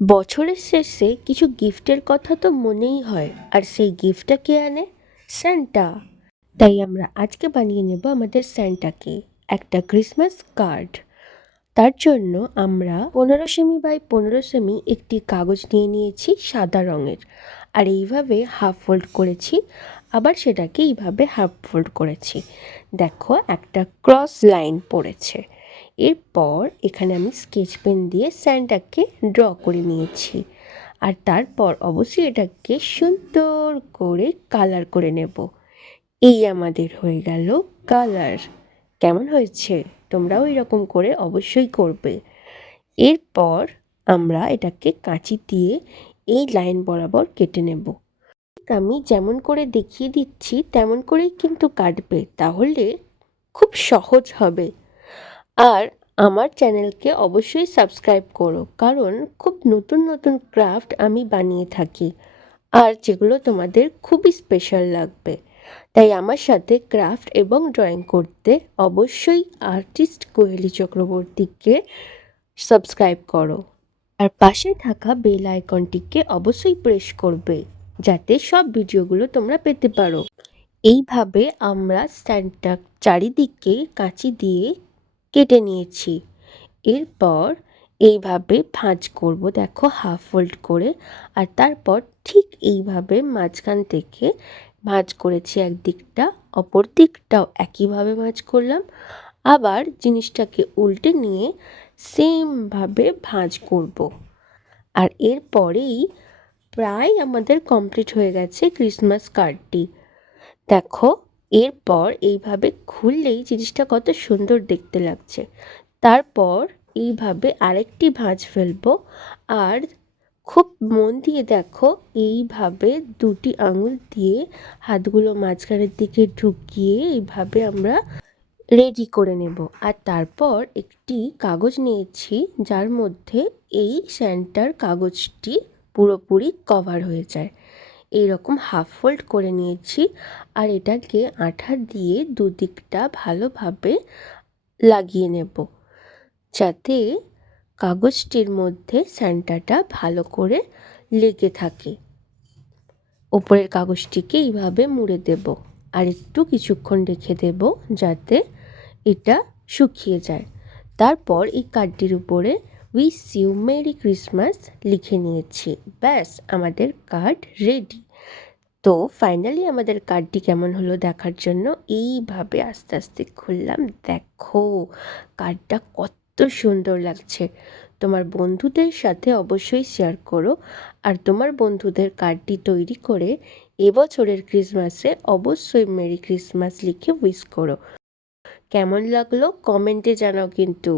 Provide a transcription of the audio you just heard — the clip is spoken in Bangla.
বছরের শেষে কিছু গিফটের কথা তো মনেই হয়, আর সেই গিফটটা কে আনে? স্যান্টা। তাই আমরা আজকে বানিয়ে নেব আমাদের স্যান্টাকে একটা ক্রিসমাস কার্ড। তার জন্য আমরা 15 সেমি বাই 15 সেমি একটি কাগজ নিয়ে নিয়েছি সাদা রঙের, আর এইভাবে হাফ ফোল্ড করেছি, আবার সেটাকে এইভাবে হাফ ফোল্ড করেছি। দেখো একটা ক্রস লাইন পড়েছে। এরপর এখানে আমি স্কেচ পেন দিয়ে স্যান্টাকে ড্র করে নিয়েছি, আর তারপর অবশ্যই এটাকে সুন্দর করে কালার করে নেব। এই আমাদের হয়ে গেল কালার। কেমন হয়েছে? তোমরাও এরকম করে অবশ্যই করবে। এরপর আমরা এটাকে কাঁচি দিয়ে এই লাইন বরাবর কেটে নেব। আমি যেমন করে দেখিয়ে দিচ্ছি তেমন করেই কিন্তু কাটবে, তাহলে খুব সহজ হবে। আর আমার চ্যানেলকে অবশ্যই সাবস্ক্রাইব করো, কারণ খুব নতুন নতুন ক্রাফট আমি বানিয়ে থাকি, আর যেগুলো তোমাদের খুবই স্পেশাল লাগবে। তাই আমার সাথে ক্রাফট এবং ড্রয়িং করতে অবশ্যই আর্টিস্ট কোহেলি চক্রবর্তীকে সাবস্ক্রাইব করো, আর পাশে থাকা বেল আইকনটিকে অবশ্যই প্রেস করবে, যাতে সব ভিডিওগুলো তোমরা পেতে পারো। এইভাবে আমরা স্ট্যান্ডটা চারিদিকে কাঁচি দিয়ে কেটে নিয়েছি। এরপর এইভাবে ভাঁজ করব, দেখো হাফ ফোল্ড করে, আর তারপর ঠিক এইভাবে মাঝখান থেকে ভাঁজ করেছি একদিকটা, অপর দিকটাও একইভাবে ভাঁজ করলাম। আবার জিনিসটাকে উল্টে নিয়ে সেমভাবে ভাঁজ করব। আর এরপরেই প্রায় আমাদের কমপ্লিট হয়ে গেছে ক্রিসমাস কার্ডটি। দেখো, এরপর এইভাবে খুললেই জিনিসটা কত সুন্দর দেখতে লাগছে। তারপর এইভাবে আরেকটি ভাঁজ ফেলবো, আর খুব মন দিয়ে দেখো, এইভাবে দুটি আঙুল দিয়ে হাতগুলো মাঝখানের দিকে ঢুকিয়ে এইভাবে আমরা রেডি করে নেব। আর তারপর একটি কাগজ নিয়েছি, যার মধ্যে এই স্যান্টার কাগজটি পুরোপুরি কভার হয়ে যায়। এইরকম হাফ ফোল্ড করে নিয়েছি, আর এটাকে আঠা দিয়ে দুদিকটা ভালোভাবে লাগিয়ে নেব, যাতে কাগজটির মধ্যে স্যান্টাটা ভালো করে লেগে থাকে। ওপরের কাগজটিকে এইভাবে মুড়ে দেব, আর একটু কিছুক্ষণ রেখে দেব যাতে এটা শুকিয়ে যায়। তারপর এই কার্ডটির উপরে উইশ ইউ মেরি ক্রিসমাস লিখে নিয়েছি। ব্যাস, আমাদের কার্ড রেডি। তো ফাইনালি আমাদের কার্ডটি কেমন হলো দেখার জন্য এইভাবে আস্তে আস্তে খুললাম। দেখো, কার্ডটা কত সুন্দর লাগছে। তোমার বন্ধুদের সাথে অবশ্যই শেয়ার করো, আর তোমার বন্ধুদের কার্ডটি তৈরি করে এবছরের ক্রিসমাসে অবশ্যই মেরি ক্রিসমাস লিখে উইশ করো। কেমন লাগলো কমেন্টে জানাও কিন্তু।